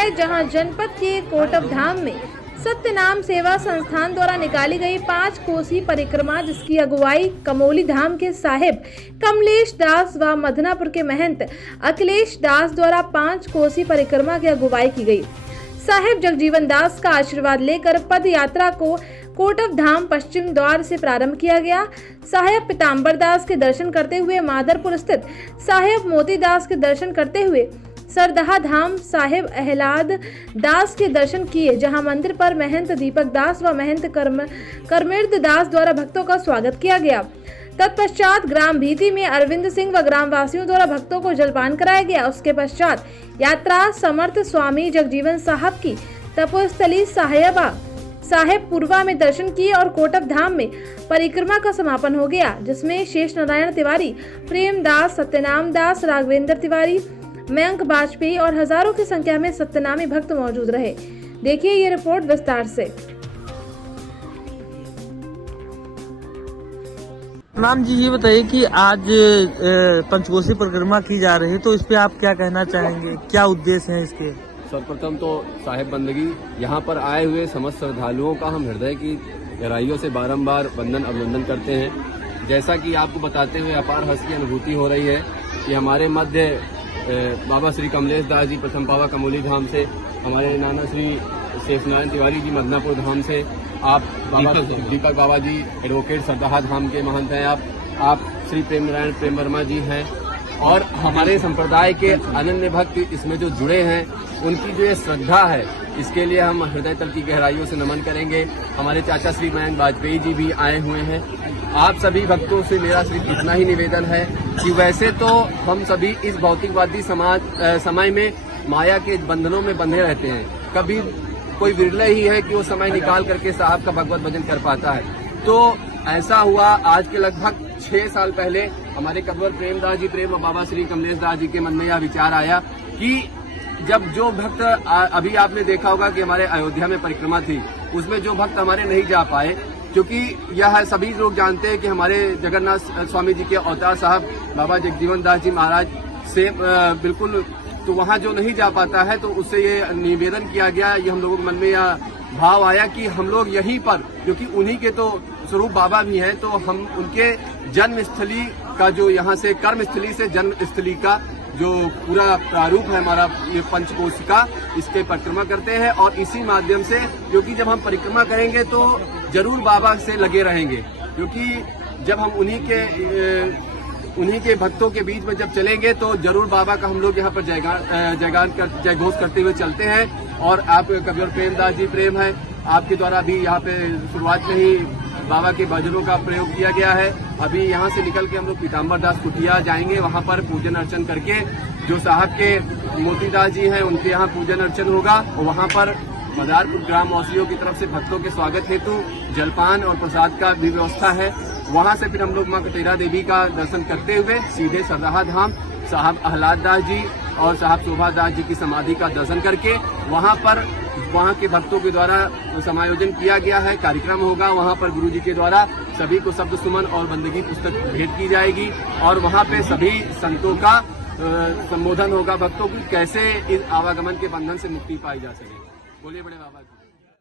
है, जहां जनपद के कोटप धाम में सत्यनाम सेवा संस्थान द्वारा निकाली गई 5 कोसी परिक्रमा, जिसकी अगुवाई कमोली धाम के साहिब कमलेश दास व मदनापुर के महंत अखिलेश दास द्वारा 5 कोसी परिक्रमा की अगुवाई की गई। साहिब जगजीवन दास का आशीर्वाद लेकर पद यात्रा को कोटप धाम पश्चिम द्वार से प्रारंभ किया गया। साहिब पीताम्बर दास के दर्शन करते हुए माधरपुर स्थित साहिब मोती दास के दर्शन करते हुए सरदहा धाम साहिब अहलाद दास के दर्शन किए, जहां मंदिर पर महंत दीपक दास व महंत करमिर्द दास द्वारा भक्तों का स्वागत किया गया। तत्पश्चात ग्राम भीति में अरविंद सिंह व ग्रामवासियों द्वारा भक्तों को जलपान कराया गया। उसके पश्चात यात्रा समर्थ स्वामी जगजीवन साहब की तपोस्थली साहेब पूर्वा में दर्शन किए और कोटप धाम में परिक्रमा का समापन हो गया, जिसमें शेष नारायण तिवारी, प्रेम दास, सत्यनाम दास, राघवेंद्र तिवारी, मयंक वाजपेयी और हजारों की संख्या में सत्यनामी भक्त मौजूद रहे। देखिए ये रिपोर्ट विस्तार से। नाम जी, ये बताइए कि आज पंचकोसी परिक्रमा की जा रही है, तो इस पे आप क्या कहना चाहेंगे, क्या उद्देश्य है इसके? सर्वप्रथम तो साहिब बंदगी यहाँ पर आए हुए समस्त श्रद्धालुओं का हम हृदय की गहराइयों से बारंबार वंदन अभिनंदन करते हैं। जैसा कि आपको बताते हुए अपार हर्ष की अनुभूति हो रही है कि हमारे मध्य बाबा श्री कमलेश दास जी प्रथम पावा कमोली धाम से, हमारे नाना श्री शेष नारायण तिवारी जी मदनापुर धाम से, आप बाबा दीपक बाबा जी एडवोकेट सरदहा धाम के महंत हैं, आप श्री प्रेम नारायण प्रेम वर्मा जी हैं, और हमारे संप्रदाय के अनन्य भक्त इसमें जो जुड़े हैं, उनकी जो ये श्रद्धा है, इसके लिए हम हृदय तल की गहराइयों से नमन करेंगे। हमारे चाचा श्री मयंक वाजपेयी जी भी आए हुए हैं। आप सभी भक्तों से मेरा सिर्फ इतना ही निवेदन है कि वैसे तो हम सभी इस भौतिकवादी समय में माया के बंधनों में बंधे रहते हैं, कभी कोई विरले ही है कि वो समय निकाल करके साहब का भगवत भजन कर पाता है। तो ऐसा हुआ आज के लगभग 6 साल पहले हमारे कब्र प्रेमदास जी प्रेम और बाबा श्री कमलेश दास जी के मन में यह विचार आया कि जब जो भक्त, अभी आपने देखा होगा कि हमारे अयोध्या में परिक्रमा थी, उसमें जो भक्त हमारे नहीं जा पाए, क्योंकि यह सभी लोग जानते हैं कि हमारे जगन्नाथ स्वामी जी के अवतार साहब बाबा जगजीवन दास जी महाराज से बिल्कुल, तो वहां जो नहीं जा पाता है, तो उससे ये निवेदन किया गया, ये हम लोगों के मन में यह भाव आया कि हम लोग यहीं पर, क्योंकि उन्हीं के तो स्वरूप बाबा भी हैं, तो हम उनके जन्मस्थली का, जो यहाँ से कर्मस्थली से जन्मस्थली का जो पूरा प्रारूप है हमारा ये पंचकोसी का, इसके परिक्रमा करते हैं। और इसी माध्यम से, क्योंकि जब हम परिक्रमा करेंगे तो जरूर बाबा से लगे रहेंगे, क्योंकि जब हम उन्हीं के भक्तों के बीच में जब चलेंगे तो जरूर बाबा का हम लोग यहाँ पर जय घोष करते हुए चलते हैं। और आप कबीर प्रेमदास जी प्रेम है, आपके द्वारा भी यहाँ पे शुरुआत में ही बाबा के भजनों का प्रयोग किया गया है। अभी यहाँ से निकल के हम लोग पीताम्बर दास कुटिया जाएंगे, वहाँ पर पूजन अर्चन करके जो साहब के मोतीदास जी हैं उनके यहाँ पूजन अर्चन होगा, और वहाँ पर मदारपुर ग्रामवासियों की तरफ से भक्तों के स्वागत हेतु जलपान और प्रसाद का भी व्यवस्था है। वहाँ से फिर हम लोग माँ कटेरा देवी का दर्शन करते हुए सीधे सरदहा धाम साहब अहलाद दास जी और साहब शोभा दास जी की समाधि का दर्शन करके वहाँ के भक्तों के द्वारा समायोजन किया गया है, कार्यक्रम होगा। वहाँ पर गुरु जी के द्वारा सभी को शब्द सुमन और बंदगी पुस्तक भेंट की जाएगी, और वहाँ पे सभी संतों का संबोधन होगा भक्तों की, कैसे इस आवागमन के बंधन से मुक्ति पाई जा सके। बोलिए बड़े बाबा की।